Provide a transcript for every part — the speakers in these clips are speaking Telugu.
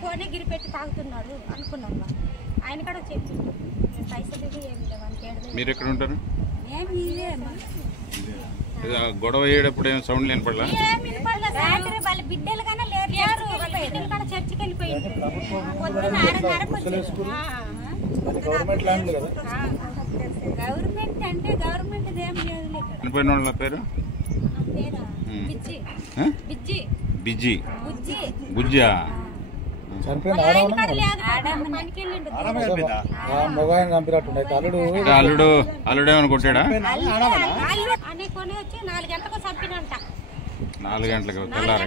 ఫోనే గిరిపెట్టి తాగుతున్నాడు అనుకున్నాం. ఆయన కూడా చెప్పిండు పైసలు ఏమి లేవు. మీరు ఎక్కడ ఉంటారు? గొడవ అయ్యేటప్పుడు ఏం సౌండ్ వినపడలా? వాళ్ళ బిడ్డలు కన్నా లేరు, వాళ్ళ బిడ్డలు కూడా చర్చికి వెళ్ళిపోయింది. గవర్నమెంట్ అంటే గవర్నమెంట్ ఏం లేదు. చనిపోయిన వాళ్ళ పేరు బిజ్జి బుజ్జా. అల్లుడు ఏమైనా కొట్టాడా? 4 గంటలకు తెల్లారా?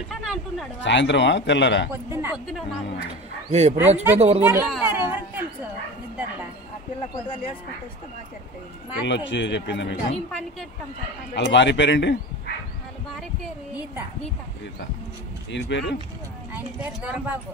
సాయంత్రమా తెల్లారా? ఎప్పుడు చచ్చిపోయిందో పిల్ల వచ్చి చెప్పిందా మీకు? వాళ్ళ భార్య పేరేంటి? గీత. ఈయన పేరు దొరబాబు.